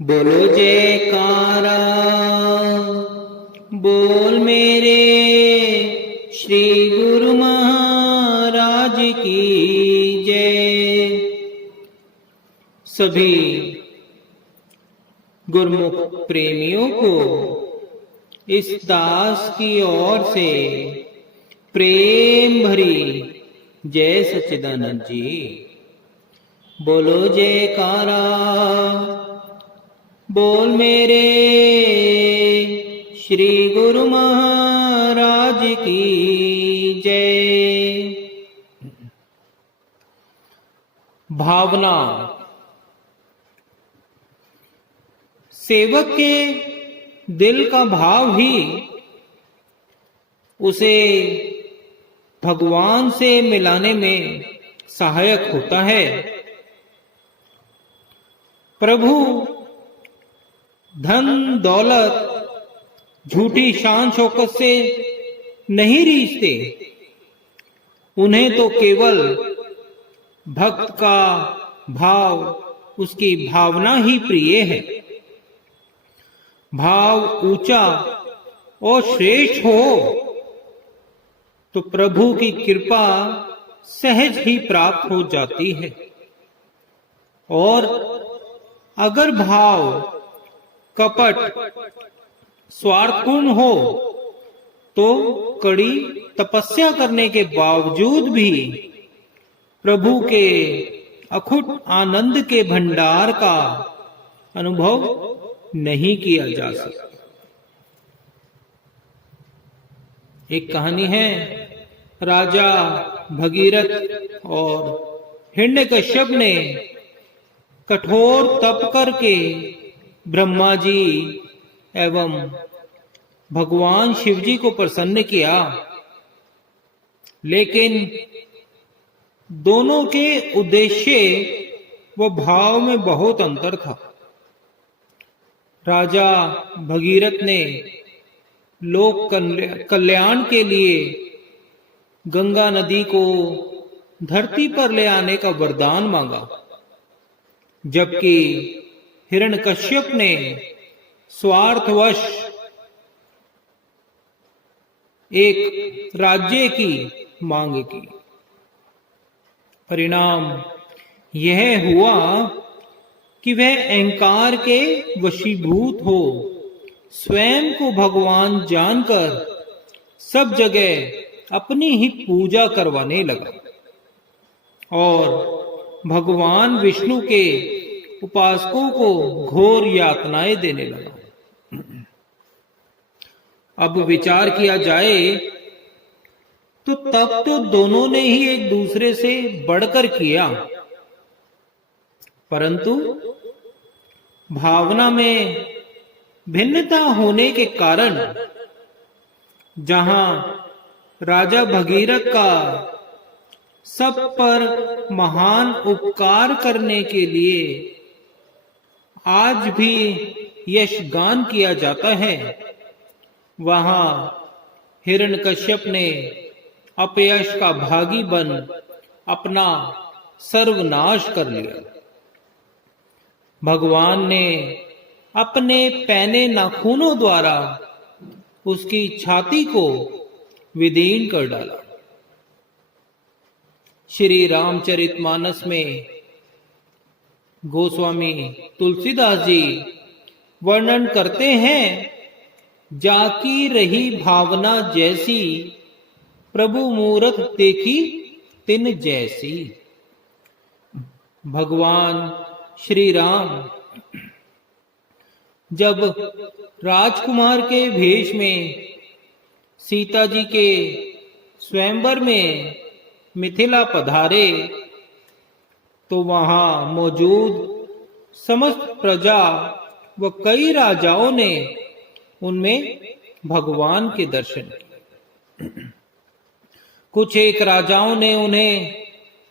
बोलो जयकारा बोल मेरे श्री गुरु महाराज की जय। सभी गुरुमुख प्रेमियों को इस दास की ओर से प्रेम भरी जय सच्चिदानंद जी। बोलो जयकारा बोल मेरे श्री गुरु महाराज की जय। भावना सेवक के दिल का भाव ही उसे भगवान से मिलाने में सहायक होता है। प्रभु धन दौलत झूठी शान शौकत से नहीं रीझते, उन्हें तो केवल भक्त का भाव, उसकी भावना ही प्रिय है। भाव ऊंचा और श्रेष्ठ हो तो प्रभु की कृपा सहज ही प्राप्त हो जाती है, और अगर भाव कपट स्वार्थपूर्ण हो तो कड़ी तपस्या करने के बावजूद भी प्रभु के अखुट आनंद के भंडार का अनुभव नहीं किया जा सकता। एक कहानी है, राजा भगीरथ और हिरण्यकश्यप ने कठोर तप करके ब्रह्मा जी एवं भगवान शिव जी को प्रसन्न किया, लेकिन दोनों के उद्देश्य व भाव में बहुत अंतर था। राजा भगीरथ ने लोक कल्याण के लिए गंगा नदी को धरती पर ले आने का वरदान मांगा, जबकि हिरण्यकश्यप ने स्वार्थवश एक राज्य की मांग की। परिणाम यह हुआ कि वह अहंकार के वशीभूत हो स्वयं को भगवान जानकर सब जगह अपनी ही पूजा करवाने लगा और भगवान विष्णु के उपासकों को घोर यातनाएं देने लगा। अब विचार किया जाए तो तब तो दोनों ने ही एक दूसरे से बढ़कर किया, परंतु भावना में भिन्नता होने के कारण जहां राजा भगीरथ का सब पर महान उपकार करने के लिए आज भी यशगान किया जाता है, वहां हिरण्यकश्यप ने अपयश का भागी बन अपना सर्वनाश कर लिया। भगवान ने अपने पैने नाखूनों द्वारा उसकी छाती को विदीर्ण कर डाला। श्री रामचरितमानस में गोस्वामी तुलसीदास जी वर्णन करते हैं, जाकी रही भावना जैसी प्रभु मूरत देखी तिन जैसी। भगवान श्री राम जब राजकुमार के भेष में सीता जी के स्वयंवर में मिथिला पधारे तो वहां मौजूद समस्त प्रजा व कई राजाओं ने उनमें भगवान के दर्शन किए। कुछ एक राजाओं ने उन्हें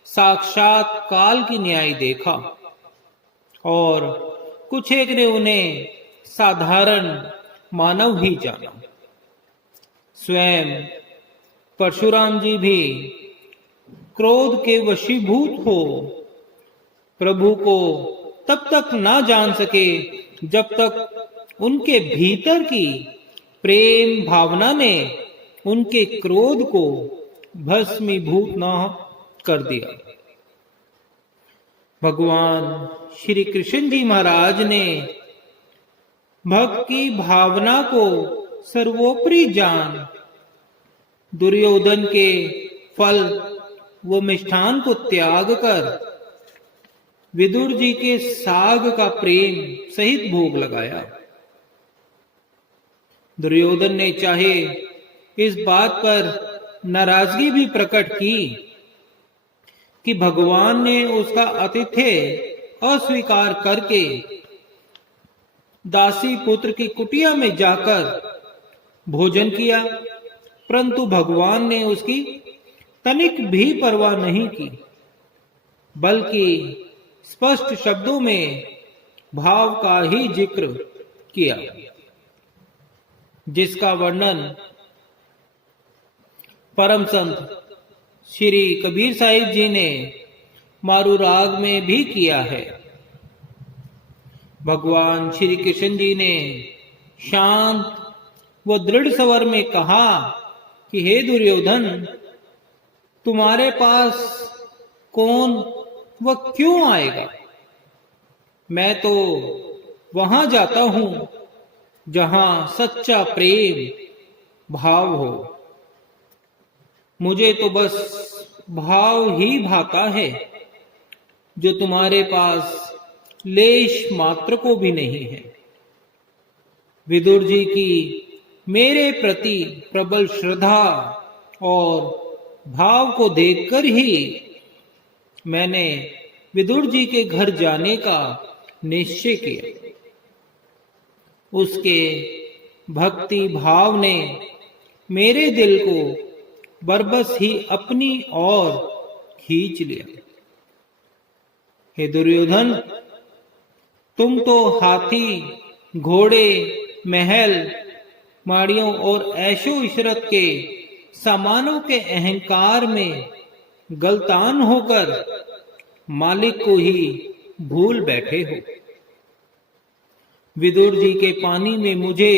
साक्षात काल की न्याय देखा और कुछ एक ने उन्हें साधारण मानव ही जाना। स्वयं परशुराम जी भी क्रोध के वशीभूत हो प्रभु को तब तक ना जान सके जब तक उनके भीतर की प्रेम भावना ने उनके क्रोध को भस्मीभूत न कर दिया। भगवान श्री कृष्ण जी महाराज ने भक्त की भावना को सर्वोपरि जान दुर्योधन के फल व मिष्ठान को त्याग कर विदुर जी के साग का प्रेम सहित भोग लगाया। दुर्योधन ने चाहे इस बात पर नाराजगी भी प्रकट की कि भगवान ने उसका आतिथ्य अस्वीकार करके दासी पुत्र की कुटिया में जाकर भोजन किया, परंतु भगवान ने उसकी तनिक भी परवाह नहीं की, बल्कि स्पष्ट शब्दों में भाव का ही जिक्र किया, जिसका वर्णन परम संत श्री कबीर साहिब जी ने मारू राग में भी किया है। भगवान श्री कृष्ण जी ने शांत व दृढ़ स्वर में कहा कि हे दुर्योधन, तुम्हारे पास कौन व क्यों आएगा? मैं तो वहां जाता हूं जहां सच्चा प्रेम भाव हो। मुझे तो बस भाव ही भाता है, जो तुम्हारे पास लेश मात्र को भी नहीं है। विदुर जी की मेरे प्रति प्रबल श्रद्धा और भाव को देखकर ही मैंने विदुर जी के घर जाने का निश्चय किया। उसके भक्ति भाव ने मेरे दिल को बरबस ही अपनी ओर खींच लिया। हे दुर्योधन, तुम तो हाथी, घोड़े, महल, माड़ियों और ऐशो इशरत के सामानों के अहंकार में गलतान होकर मालिक को ही भूल बैठे हो। विदुर जी के पानी में मुझे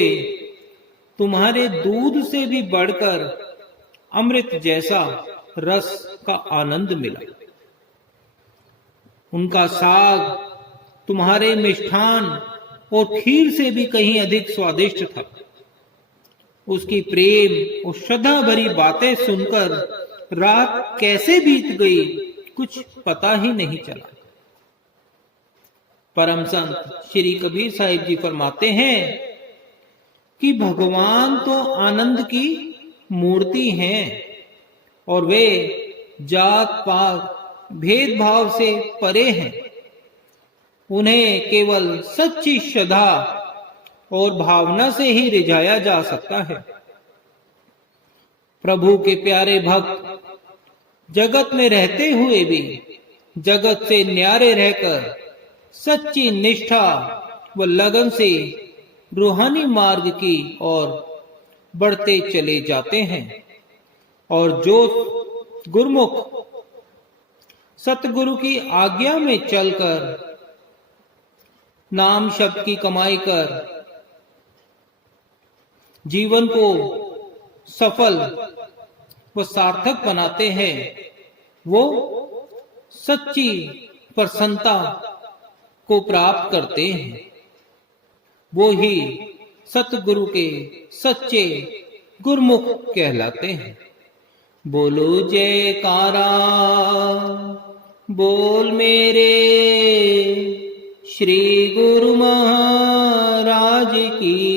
तुम्हारे दूध से भी बढ़कर अमृत जैसा रस का आनंद मिला। उनका साग तुम्हारे मिष्ठान और खीर से भी कहीं अधिक स्वादिष्ट था। उसकी प्रेम और श्रद्धा भरी बातें सुनकर रात कैसे बीत गई कुछ पता ही नहीं चला। परम संत श्री कबीर साहिब जी फरमाते हैं कि भगवान तो आनंद की मूर्ति हैं और वे जात पात भेदभाव से परे हैं। उन्हें केवल सच्ची श्रद्धा और भावना से ही रिझाया जा सकता है। प्रभु के प्यारे भक्त जगत में रहते हुए भी जगत से न्यारे रहकर सच्ची निष्ठा व लगन से रूहानी मार्ग की ओर बढ़ते चले जाते हैं और जो गुरुमुख सतगुरु की आज्ञा में चलकर नाम शब्द की कमाई कर जीवन को सफल व सार्थक बनाते हैं, वो सच्ची प्रसन्नता को प्राप्त करते हैं। वो ही सतगुरु के सच्चे गुरमुख कहलाते हैं। बोलो जयकारा बोल मेरे श्री गुरु महाराज की